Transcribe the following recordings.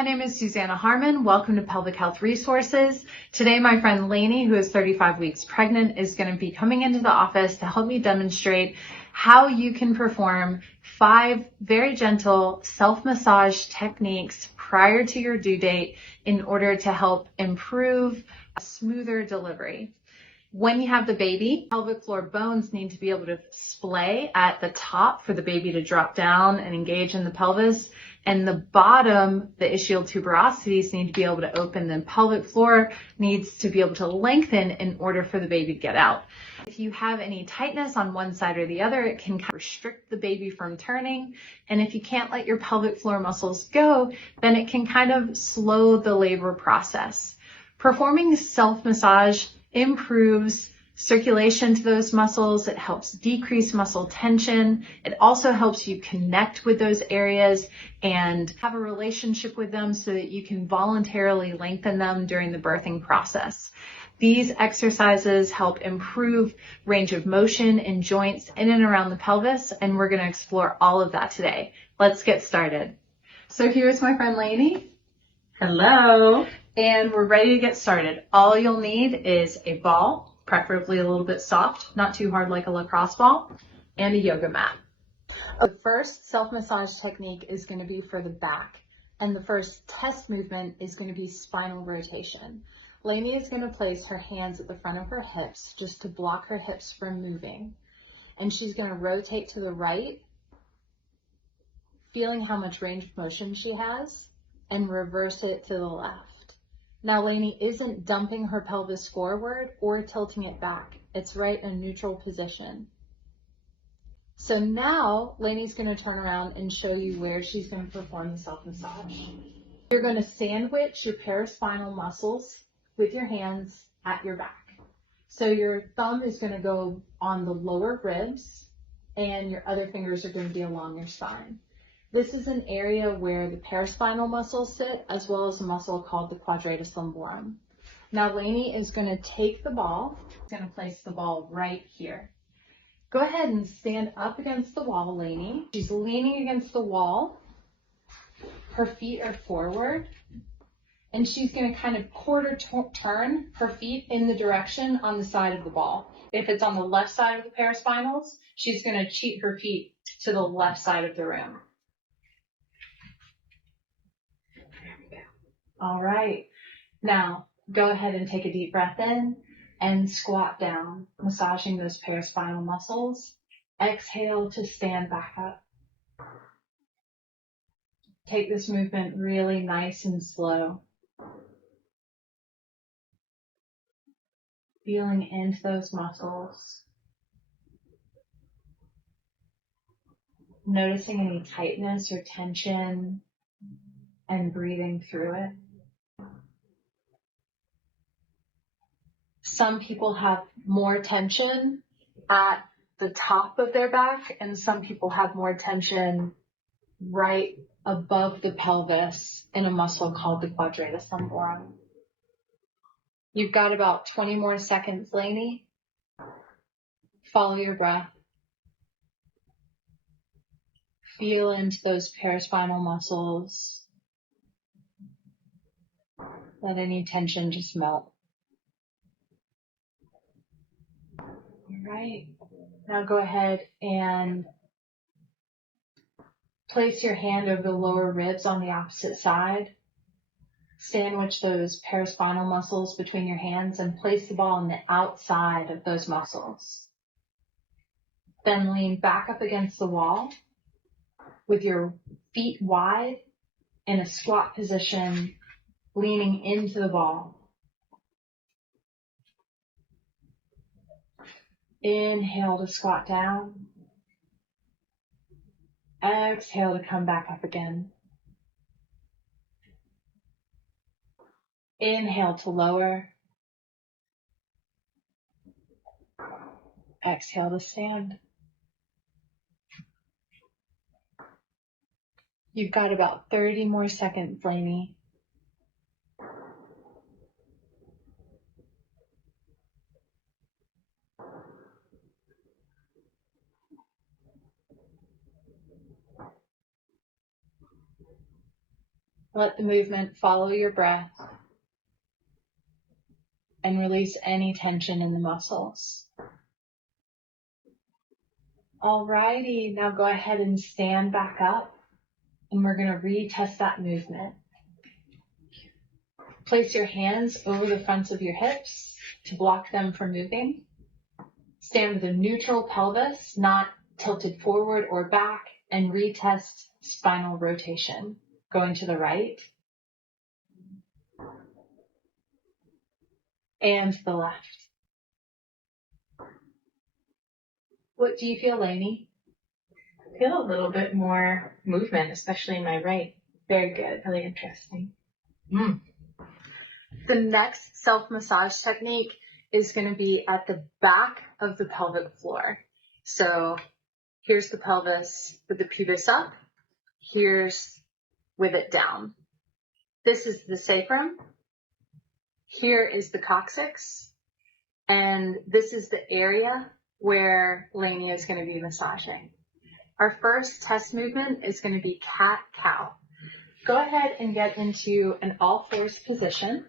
my name is Susanna Harmon. Welcome to Pelvic Health Resources. Today, my friend Lainey, who is 35 weeks pregnant, is going to be coming into the office to help me demonstrate how you can perform 5 very gentle self-massage techniques prior to your due date in order to help improve a smoother delivery. When you have the baby, pelvic floor bones need to be able to splay at the top for the baby to drop down and engage in the pelvis. And the bottom, the ischial tuberosities, need to be able to open. The pelvic floor needs to be able to lengthen in order for the baby to get out. If you have any tightness on one side or the other, it can kind of restrict the baby from turning. And if you can't let your pelvic floor muscles go, then it can kind of slow the labor process. Performing self-massage improves circulation to those muscles. It helps decrease muscle tension. It also helps you connect with those areas and have a relationship with them so that you can voluntarily lengthen them during the birthing process. These exercises help improve range of motion in joints in and around the pelvis, and we're going to explore all of that today. Let's get started. So here's my friend Lainey. Hello. And we're ready to get started. All you'll need is a ball, preferably a little bit soft, not too hard like a lacrosse ball, and a yoga mat. The first self-massage technique is going to be for the back, and the first test movement is going to be spinal rotation. Lainey is going to place her hands at the front of her hips just to block her hips from moving, and she's going to rotate to the right, feeling how much range of motion she has, and reverse it to the left. Now, Lainey isn't dumping her pelvis forward or tilting it back. It's right in a neutral position. So now, Lainey's going to turn around and show you where she's going to perform the self-massage. You're going to sandwich your paraspinal muscles with your hands at your back. So your thumb is going to go on the lower ribs, and your other fingers are going to be along your spine. This is an area where the paraspinal muscles sit, as well as a muscle called the quadratus lumborum. Now, Lainey is going to take the ball, going to place the ball right here. Go ahead and stand up against the wall, Lainey. She's leaning against the wall. Her feet are forward, and she's going to kind of quarter turn her feet in the direction on the side of the ball. If it's on the left side of the paraspinals, she's going to cheat her feet to the left side of the room. All right, now go ahead and take a deep breath in and squat down, massaging those paraspinal muscles. Exhale to stand back up. Take this movement really nice and slow. Feeling into those muscles. Noticing any tightness or tension and breathing through it. Some people have more tension at the top of their back, and some people have more tension right above the pelvis in a muscle called the quadratus lumborum. You've got about 20 more seconds, Lainey. Follow your breath. Feel into those paraspinal muscles. Let any tension just melt. All right. Now go ahead and place your hand over the lower ribs on the opposite side. Sandwich those paraspinal muscles between your hands and place the ball on the outside of those muscles. Then lean back up against the wall with your feet wide in a squat position, leaning into the ball. Inhale to squat down. Exhale to come back up again. Inhale to lower. Exhale to stand. You've got about 30 more seconds, Lainey. Let the movement follow your breath and release any tension in the muscles. Alrighty, now go ahead and stand back up and we're going to retest that movement. Place your hands over the fronts of your hips to block them from moving. Stand with a neutral pelvis, not tilted forward or back, and retest spinal rotation, going to the right and the left. What do you feel, Lainey? I feel a little bit more movement, especially in my right. Very good. Really interesting. The next self-massage technique is going to be at the back of the pelvic floor. So here's the pelvis with the pubis up. Here's with it down. This is the sacrum. Here is the coccyx. And this is the area where Lainey is going to be massaging. Our first test movement is going to be cat-cow. Go ahead and get into an all-fours position.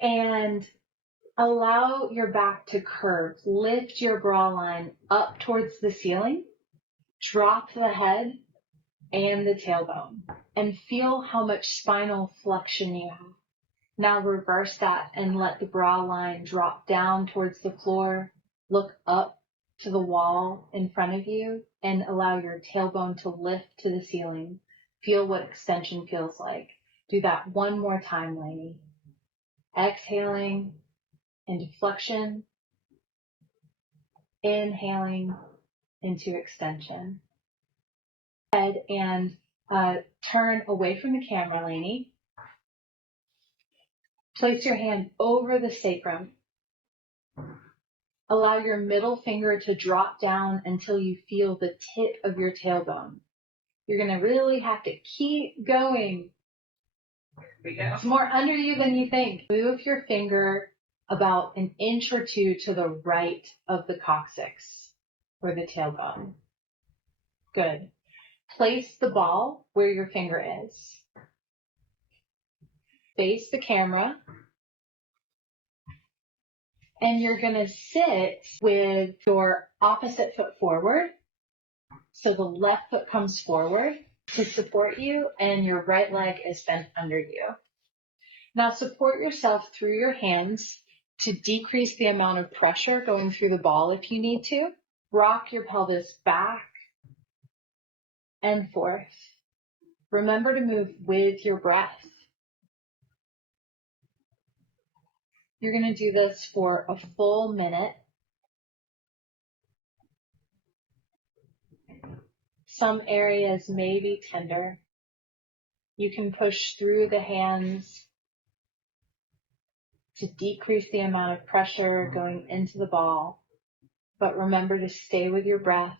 And allow your back to curve. Lift your bra line up towards the ceiling. Drop the head and the tailbone. And feel how much spinal flexion you have. Now reverse that and let the bra line drop down towards the floor. Look up to the wall in front of you and allow your tailbone to lift to the ceiling. Feel what extension feels like. Do that one more time, Lainey. Exhaling into flexion. Inhaling into extension. Head and turn away from the camera, Lainey. Place your hand over the sacrum. Allow your middle finger to drop down until you feel the tip of your tailbone. You're going to really have to keep going. There we go. It's more under you than you think. Move your finger about an inch or two to the right of the coccyx or the tailbone. Good. Place the ball where your finger is. Face the camera. And you're going to sit with your opposite foot forward. So the left foot comes forward to support you and your right leg is bent under you. Now support yourself through your hands to decrease the amount of pressure going through the ball if you need to. Rock your pelvis back and forth. Remember to move with your breath. You're going to do this for a full minute. Some areas may be tender. You can push through the hands to decrease the amount of pressure going into the ball. But remember to stay with your breath.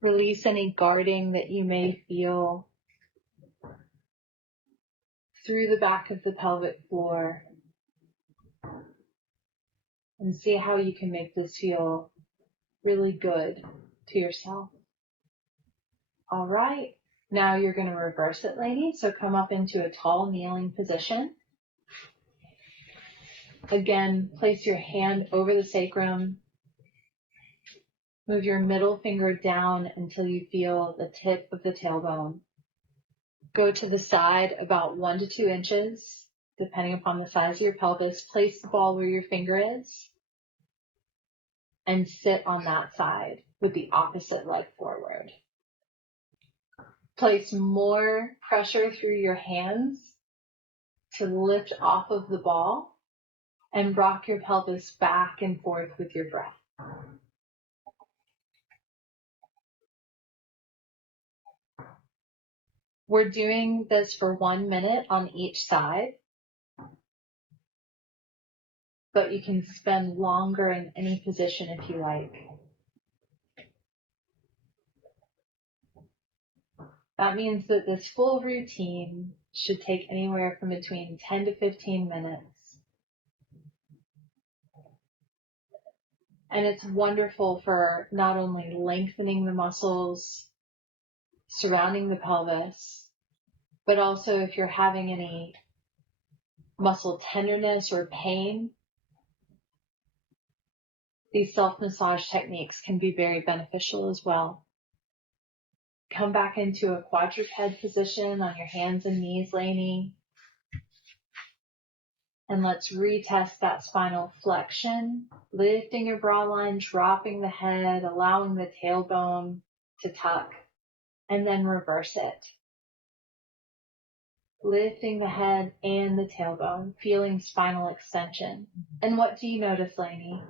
Release any guarding that you may feel through the back of the pelvic floor. And see how you can make this feel really good to yourself. All right. Now you're going to reverse it, ladies. So come up into a tall kneeling position. Again, place your hand over the sacrum. Move your middle finger down until you feel the tip of the tailbone. Go to the side about 1 to 2 inches, depending upon the size of your pelvis. Place the ball where your finger is and sit on that side with the opposite leg forward. Place more pressure through your hands to lift off of the ball and rock your pelvis back and forth with your breath. We're doing this for 1 minute on each side, but you can spend longer in any position if you like. That means that this full routine should take anywhere from between 10 to 15 minutes. And it's wonderful for not only lengthening the muscles surrounding the pelvis, but also if you're having any muscle tenderness or pain, these self-massage techniques can be very beneficial as well. Come back into a quadruped position on your hands and knees, Lainey. And let's retest that spinal flexion, lifting your brow line, dropping the head, allowing the tailbone to tuck, and then reverse it. Lifting the head and the tailbone, feeling spinal extension. And what do you notice, Lainey?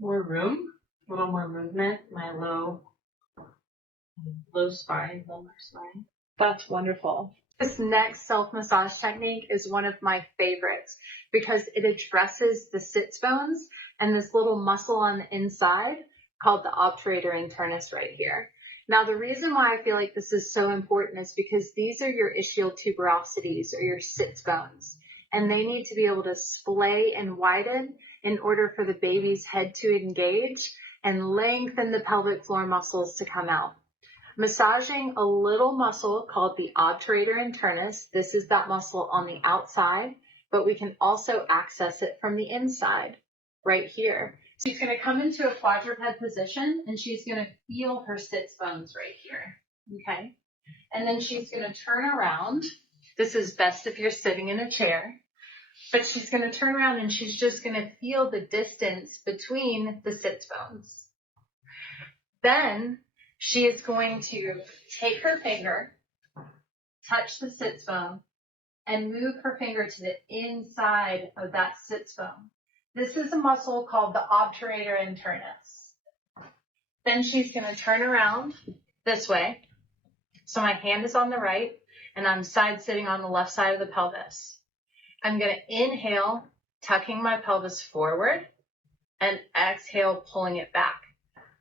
More room, a little more movement, my low spine, lumbar spine. That's wonderful. This next self-massage technique is one of my favorites because it addresses the sits bones and this little muscle on the inside called the obturator internus right here. Now, the reason why I feel like this is so important is because these are your ischial tuberosities or your sits bones, and they need to be able to splay and widen in order for the baby's head to engage and lengthen the pelvic floor muscles to come out. Massaging a little muscle called the obturator internus. This is that muscle on the outside, but we can also access it from the inside right here. She's going to come into a quadruped position and she's going to feel her sits bones right here. Okay. And then she's going to turn around. This is best if you're sitting in a chair, but she's going to turn around and she's just going to feel the distance between the sits bones. Then she is going to take her finger, touch the sits bone, and move her finger to the inside of that sits bone. This is a muscle called the obturator internus. Then she's going to turn around this way. So my hand is on the right, and I'm side sitting on the left side of the pelvis. I'm going to inhale, tucking my pelvis forward, and exhale, pulling it back,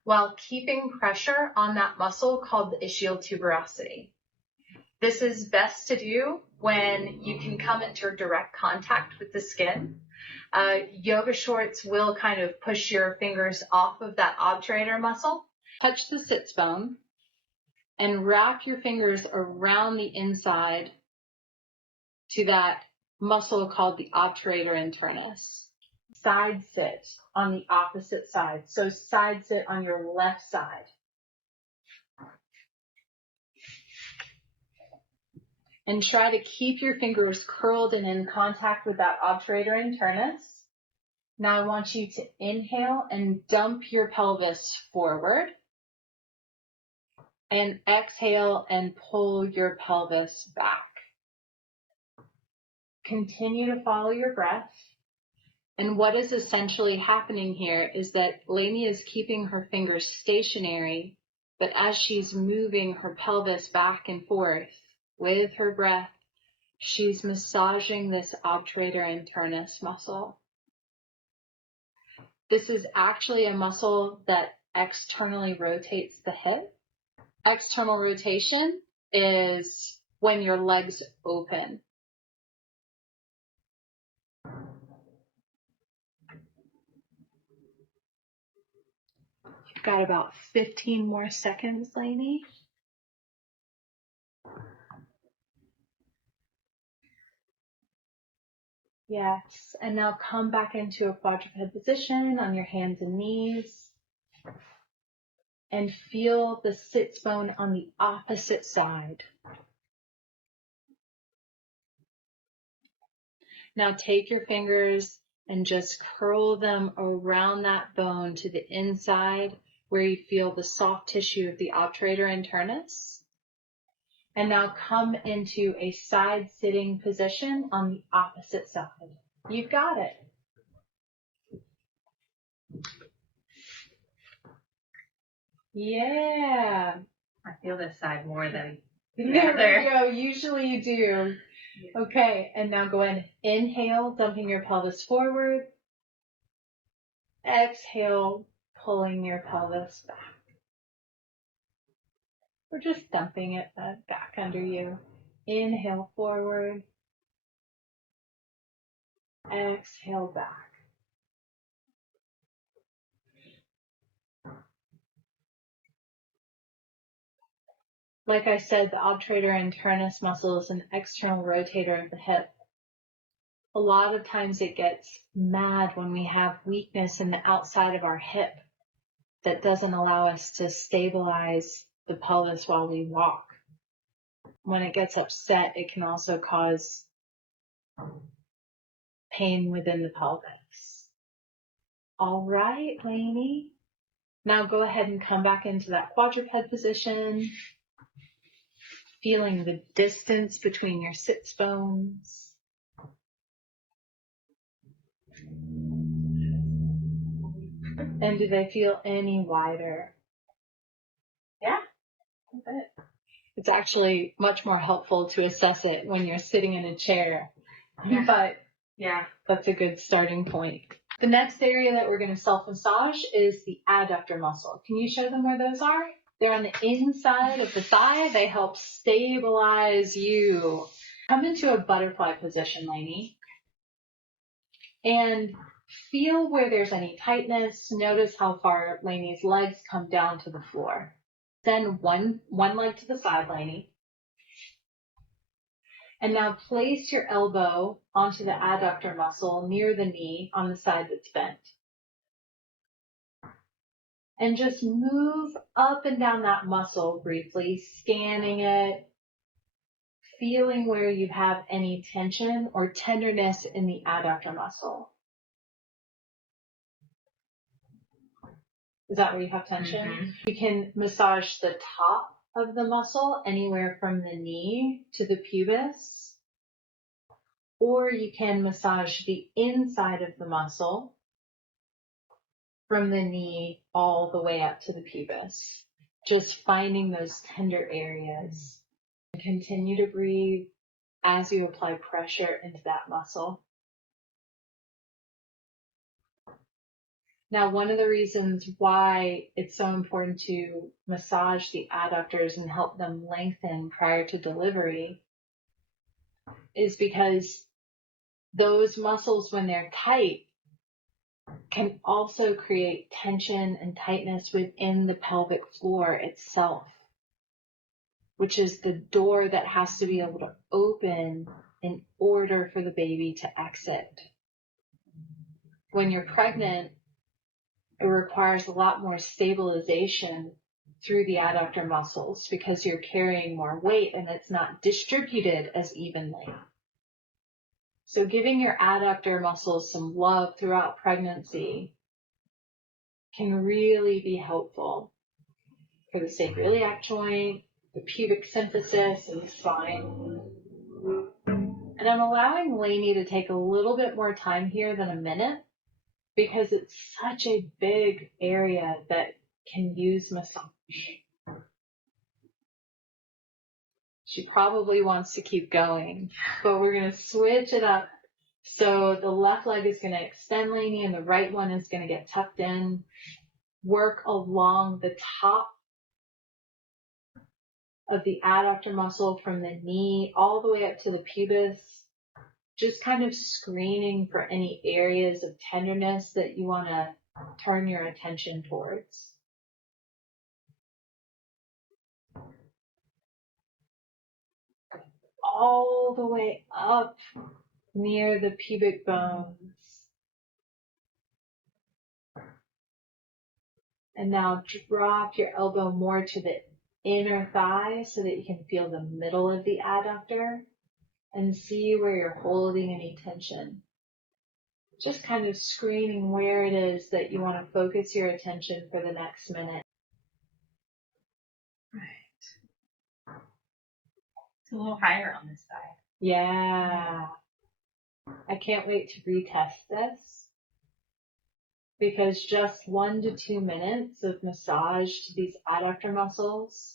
while keeping pressure on that muscle called the ischial tuberosity. This is best to do when you can come into direct contact with the skin. Yoga shorts will kind of push your fingers off of that obturator muscle. Touch the sits bone and wrap your fingers around the inside to that muscle called the obturator internus. Side sit on the opposite side. So side sit on your left side. And try to keep your fingers curled and in contact with that obturator internus. Now I want you to inhale and dump your pelvis forward. And exhale and pull your pelvis back. Continue to follow your breath. And what is essentially happening here is that Lainey is keeping her fingers stationary, but as she's moving her pelvis back and forth with her breath, she's massaging this obturator internus muscle. This is actually a muscle that externally rotates the hip. External rotation is when your legs open. You've got about 15 more seconds, Lainey. Yes, and now come back into a quadruped position on your hands and knees. And feel the sits bone on the opposite side. Now take your fingers and just curl them around that bone to the inside where you feel the soft tissue of the obturator internus. And now come into a side sitting position on the opposite side. You've got it. Yeah. I feel this side more than the There other. we go. Usually you do. Okay, and now go ahead and inhale, dumping your pelvis forward. Exhale, pulling your pelvis back. We're just dumping it back under you. Inhale forward. Exhale back. Like I said, the obturator internus muscle is an external rotator of the hip. A lot of times it gets mad when we have weakness in the outside of our hip that doesn't allow us to stabilize the pelvis while we walk. When it gets upset, it can also cause pain within the pelvis. All right, Lainey. Now go ahead and come back into that quadruped position, feeling the distance between your sits bones. And do they feel any wider? Yeah, a bit. It's actually much more helpful to assess it when you're sitting in a chair, but Yeah. that's a good starting point. The next area that we're going to self-massage is the adductor muscle. Can you show them where those are? They're on the inside of the thigh. They help stabilize you. Come into a butterfly position, Lainey, and feel where there's any tightness. Notice how far Lainey's legs come down to the floor. Send one leg to the side, Lainey. And now place your elbow onto the adductor muscle near the knee on the side that's bent. And just move up and down that muscle briefly, scanning it, feeling where you have any tension or tenderness in the adductor muscle. Is that where you have tension? Mm-hmm. You can massage the top of the muscle anywhere from the knee to the pubis, or you can massage the inside of the muscle from the knee all the way up to the pubis. Just finding those tender areas. Continue to breathe as you apply pressure into that muscle. Now, one of the reasons why it's so important to massage the adductors and help them lengthen prior to delivery is because those muscles, when they're tight, can also create tension and tightness within the pelvic floor itself, which is the door that has to be able to open in order for the baby to exit. When you're pregnant, it requires a lot more stabilization through the adductor muscles because you're carrying more weight and it's not distributed as evenly. So giving your adductor muscles some love throughout pregnancy can really be helpful for the sacroiliac joint, the pubic symphysis, and the spine. And I'm allowing Lainey to take a little bit more time here than a minute because it's such a big area that can use massage. She probably wants to keep going, but we're going to switch it up. So the left leg is going to extend, Lainey, and the right one is going to get tucked in. Work along the top of the adductor muscle from the knee all the way up to the pubis. Just kind of screening for any areas of tenderness that you want to turn your attention towards. All the way up near the pubic bones. And now drop your elbow more to the inner thigh so that you can feel the middle of the adductor and see where you're holding any tension. Just kind of screening where it is that you want to focus your attention for the next minute. Right. It's a little higher on this side. Yeah. I can't wait to retest this because just 1 to 2 minutes of massage to these adductor muscles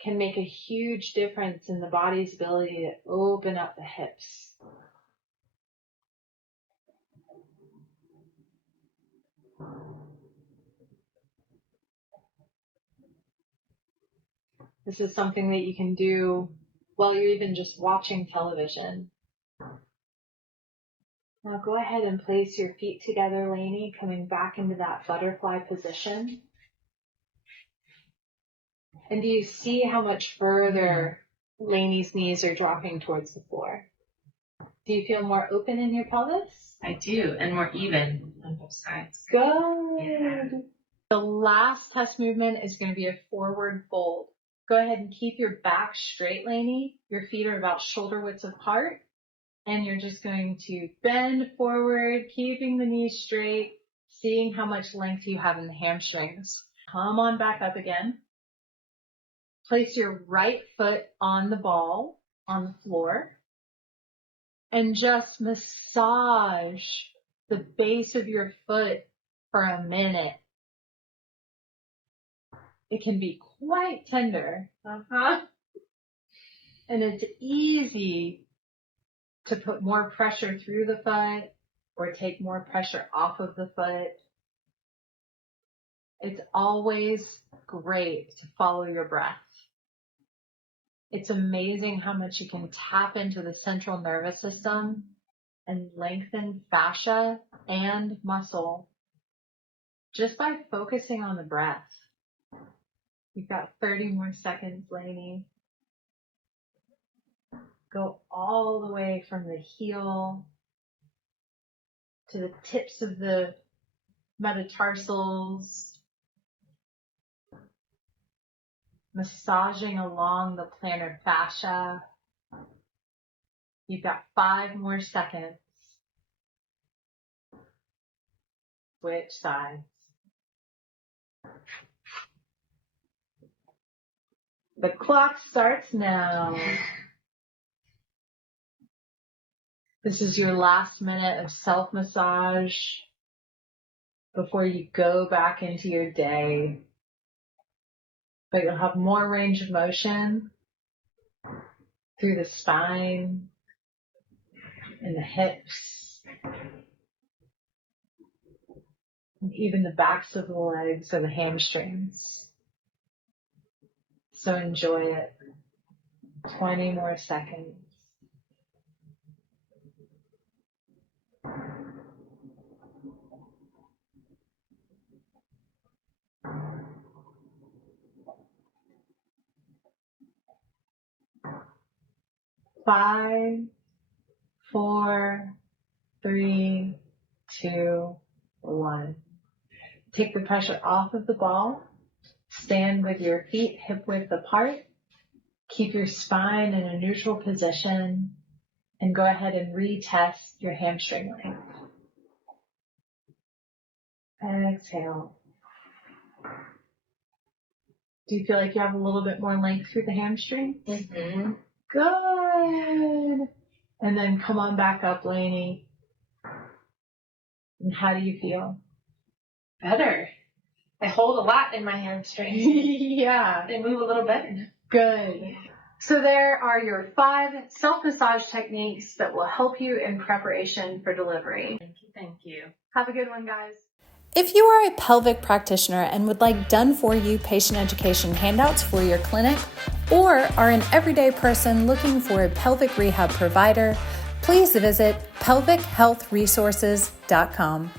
can make a huge difference in the body's ability to open up the hips. This is something that you can do while you're even just watching television. Now go ahead and place your feet together, Lainey, coming back into that butterfly position. And do you see how much further Lainey's knees are dropping towards the floor? Do you feel more open in your pelvis? I do, and more even on both sides. Good. Yeah. The last test movement is going to be a forward fold. Go ahead and keep your back straight, Lainey. Your feet are about shoulder widths apart. And you're just going to bend forward, keeping the knees straight, seeing how much length you have in the hamstrings. Come on back up again. Place your right foot on the ball, on the floor, and just massage the base of your foot for a minute. It can be quite tender. And it's easy to put more pressure through the foot or take more pressure off of the foot. It's always great to follow your breath. It's amazing how much you can tap into the central nervous system and lengthen fascia and muscle just by focusing on the breath. You've got 30 more seconds, Lainey. Go all the way from the heel to the tips of the metatarsals, massaging along the plantar fascia. You've got 5 more seconds. Switch sides. The clock starts now. This is your last minute of self-massage before you go back into your day. But you'll have more range of motion through the spine and the hips, and even the backs of the legs or the hamstrings. So enjoy it. 20 more seconds. Five, 4, 3, 2, 1. Take the pressure off of the ball. Stand with your feet hip width apart. Keep your spine in a neutral position and go ahead and retest your hamstring length. Exhale. Do you feel like you have a little bit more length through the hamstring? Mm-hmm. Good. And then come on back up, Lainey. And how do you feel? Better. I hold a lot in my hamstrings. Yeah. They move a little better. Good. So there are your 5 self-massage techniques that will help you in preparation for delivery. Thank you. Have a good one, guys. If you are a pelvic practitioner and would like done-for-you patient education handouts for your clinic, or are an everyday person looking for a pelvic rehab provider, please visit pelvichealthresources.com.